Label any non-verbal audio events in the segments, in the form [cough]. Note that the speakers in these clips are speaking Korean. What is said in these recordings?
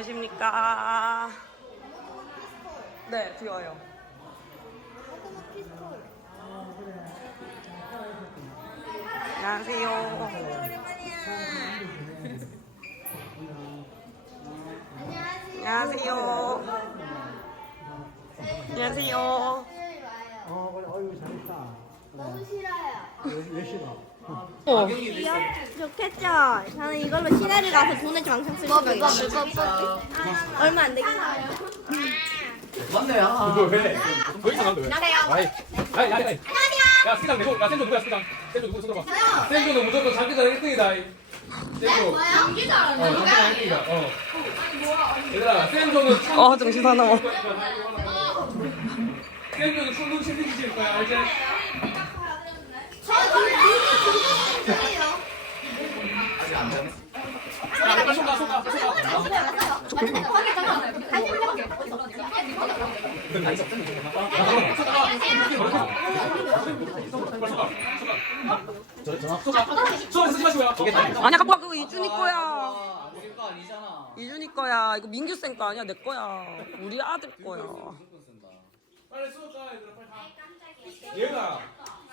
안녕하십니까. 네, 비와요. 안녕하세요. 안녕하세요. 안녕하세요. 어, 그래, 어이구, 잘했다. 너무 싫어요. 왜, 왜 싫어? 어. 좋겠죠? 저는 이걸로 시내를 가서 돈을 장창 쓸 생각이에요. 얼마 안 되긴 하요 그거 왜? 더 이상 안 돼. 아이, 아이, 아이, 아이. 야, 스장 내고, 야, 센조 누구야, 스장? 센조 누구 쳐다봐. 센조는 무조건 장기전 1등이다. 센조. 어, 1등이다. 어. 얘들아, 센조는 천- 어, 정신 사나워. 센조는 천둥 챌린지 칠 거야, 알지? 아니야, 와. 그거 이준이 거야. 이준이 거야. 이거 민규 쌤 거 아니야. 내 거야. 우리 아들 거야. 빨리 수업 가, 얘들아, 빨리 가. 얘들아,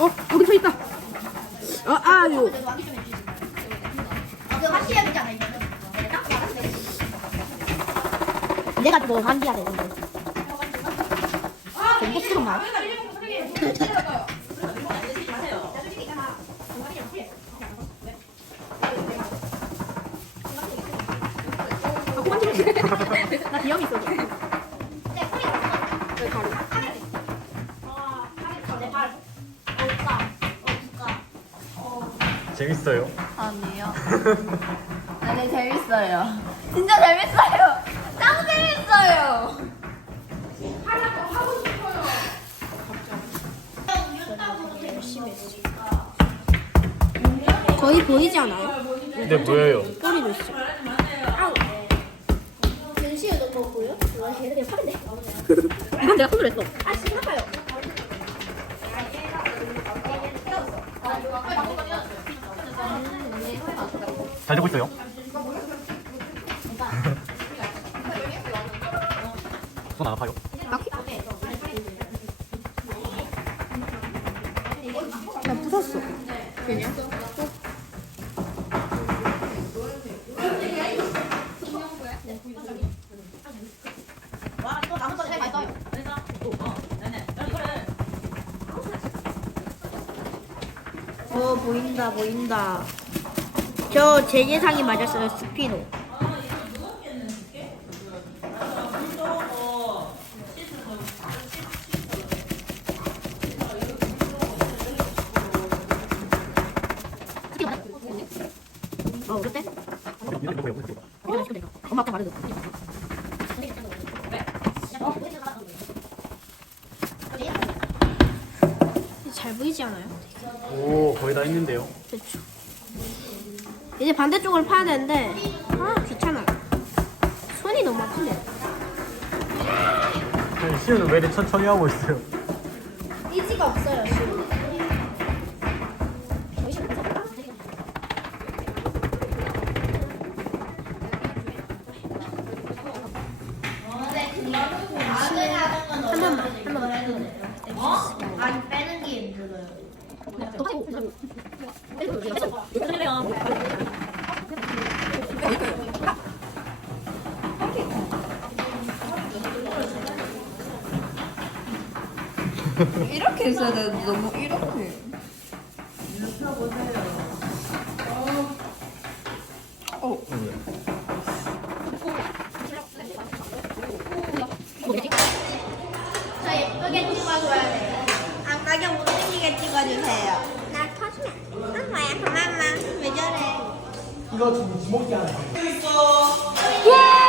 여기 서 있다. 어, 아유. 내가 뭐 환기해야 되는데. 이거 쓰고 말. 나 비염 있어. 재밌어요. 아니요. 아니 재밌어요. 진짜 재밌어요. 짱 재밌어요. 거의 보이지 않아요? 근데 보여요. 꼬리도 있어. 아우. 전시회도 보고요. 이건 걔네들 파는데. 이건 내가 손으로 했어. 아, 신나봐요. 잘 되고 있어요. [laughs] 손 안 아파요? 나 부쉈어. 어 보인다 보인다. 저 제 예상이 맞았어요 스피노. 어 어때? 엄마 아까. 잘 보이지 않아요? 오, 거의 다 했는데요. 그렇죠. 이제 반대쪽을 파야 되는데 아 귀찮아. 손이 너무 아프네. 아니, 시우는 왜 이렇게 천천히 하고 있어요? 의지가 없어요 지금. 한 번만 한 번만. 아니 빼는 게 힘들어요. 이렇게 했어야 되는데 너무 이렇게. 어. 저 예쁘게 어. 어. 이거 지금 주먹기 하나. 있어. 와!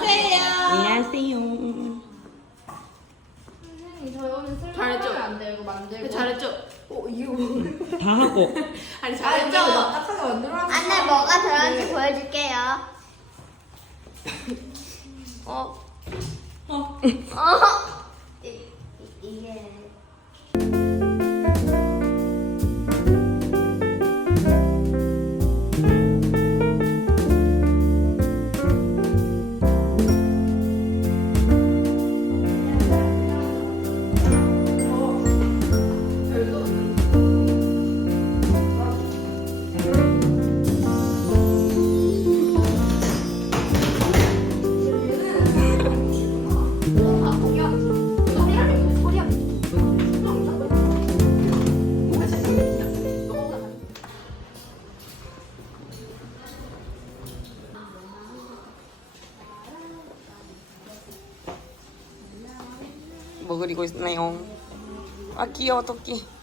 세요. 안녕하세요. 잘했죠? 안 돼, 이거 만들고. 잘했죠? 어, 이거. 다 하고. 아니, 잘했죠? 안에 뭐가 들어있는지 보여줄게요. [laughs] 어. 어. 이, 이- 이게. 아 귀여워 토끼.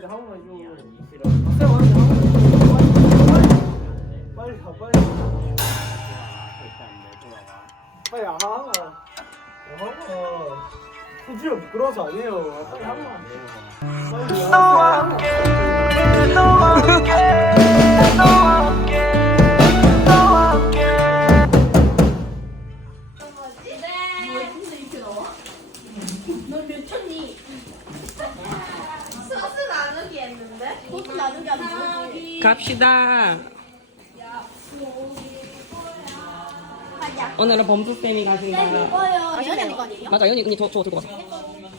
왔는데 한 번만 줘. 쌤 왔는데 한 번만 줘. 빨리 가 빨리. 빨리 안 하나. 하나. 솔직히 부끄러워서 아니에요. 빨리 한 번만. 빨리 와. 넌 오늘은 범수 쌤이 가신다. 아, 연애 거 아니에요? 맞아 연이 언니 저, 저 들고 가서.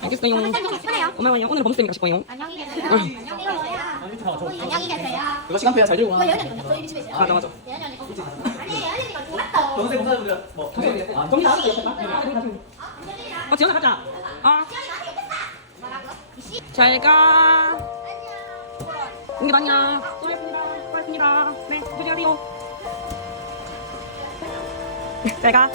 알겠어요. 그래요? 고마워요. 오늘은 범수 쌤이 가실 거예요. 안녕히 계세요. 안녕히 계세요. 안녕히 계세요. 이거 시간표야 잘 들고 이거 연애 거죠? 저희 집에 있어요. 맞아 맞아. 연애 언니 거. 아니, 연애 이거 맞다. 동생 공사분들 뭐 동생 아 나왔어 옆에 봐. 어 가자. 어. 잘 가. 안녕. 수고하셨습니다. 수고하셨습니다. 네, 조심하세요. [laughs] 잘 가.